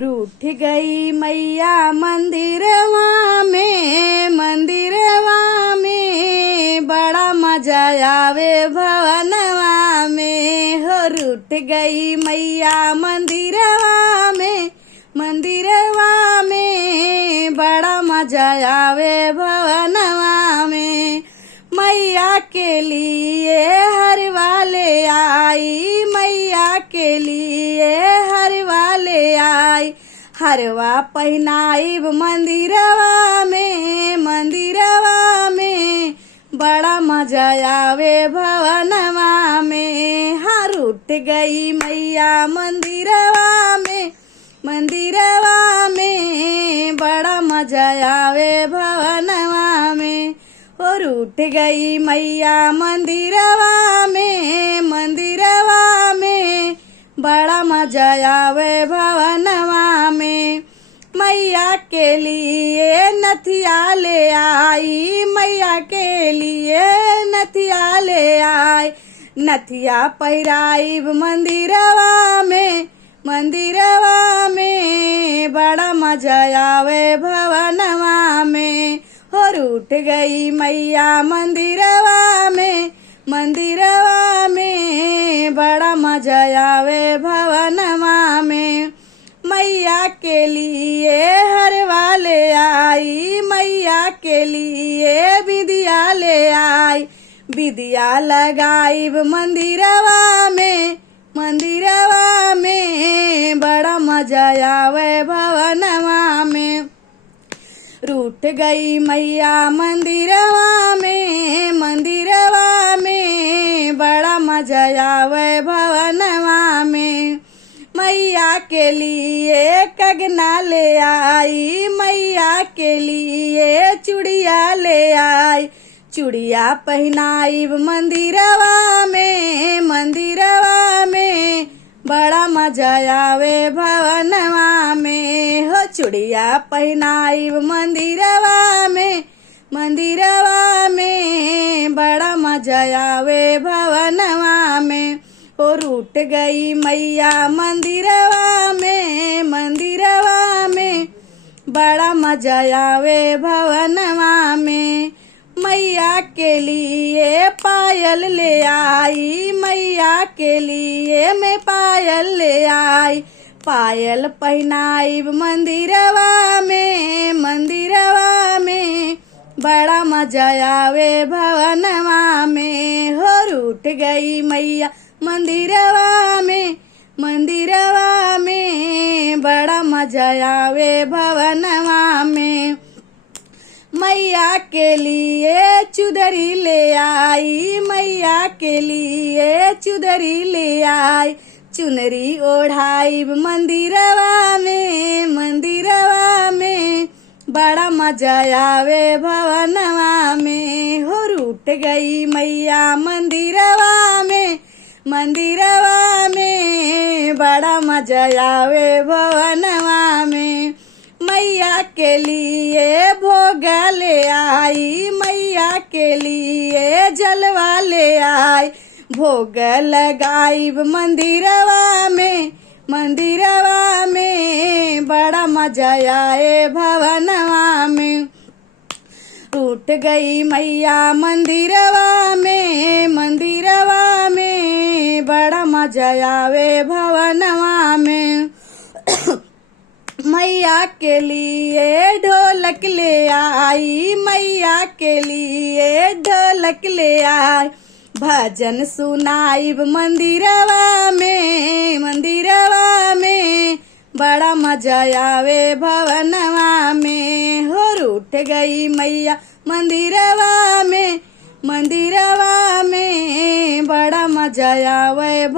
रूठ गई मैया मंदिरवा में बड़ा मजा आवे भवनवा में हो। रूठ गई मैया मंदिरवा में बड़ा मजा आवे भवनवा में। मैया के लिए हर वाले आई, मैया के लिए हर वाले आई। हरवा पहनाइब मंदिरवा में बड़ा मजा आवे भवनवा में। हर उठ गई मैया मंदिरवा में बड़ा मजा आवे भवनवा में। और उठ गई मैया मंदिरवा में बड़ा मजा आवे भवनवा में। मैया के लिए नथिया ले आई, मैया के लिए नथिया ले आई। नथिया पहिराइब मंदिरवा में बड़ा मजा आवे भवनवा में। और उठ गई मैया मंदिरवा में बड़ा मजा आवे भवनवा में। मैया के लिए हर वाले आई, मैया के लिए विदिया ले आई। विदिया लगाइब मंदिरवा में बड़ा मजा आवे भवनवा में। रूठ गई मैया मंदिरवा में बड़ा मजा आवे भवनवा में। मैया के लिए कंगना ले आई, मैया के लिए चूड़िया ले आई। चूड़िया पहनाइब मंदिरवा में बड़ा मजा आवे भवनवा में हो। चूड़िया पहनाइब मंदिरवा में बड़ा मजा आवे भवनवा में। और उठ गई मैया मंदिरवा में बड़ा मजा आवे भवनवा में। मैया के लिए पायल ले आई, मैया के लिए मैं पायल ले आई। पायल पहनाइब मंदिरवा में बड़ा मजा आवे भवनवा में। हो रूठ गई मैया मंदिरवा में बड़ा मजा आवे भवनवा में। मैया के लिए चुदरी ले आई, मैया के लिए चुदरी ले आई। चुनरी ओढ़ाइब मंदिरवा में बड़ा मजा आवे भवनवा में। हो रूठ गई मैया मंदिरवा में बड़ा मजा आवे भवनवा में। मैया के लिए भोग ले आई, मैया के लिए जलवा ले आई। भोग लगाइब मंदिरवा में बड़ा मजा आए भवनवा में। रूठ गई मैया मंदिरवा में बड़ा मजा आवे भवनवा में। मैया के लिए ढोलक ले आई, मैया के लिए ढोलक ले आई। भजन सुनाइब मंदिरवा में बड़ा मजा आवे भवनवा में। हो रूठ गई मैया मंदिरवा में बड़ा मजा आवे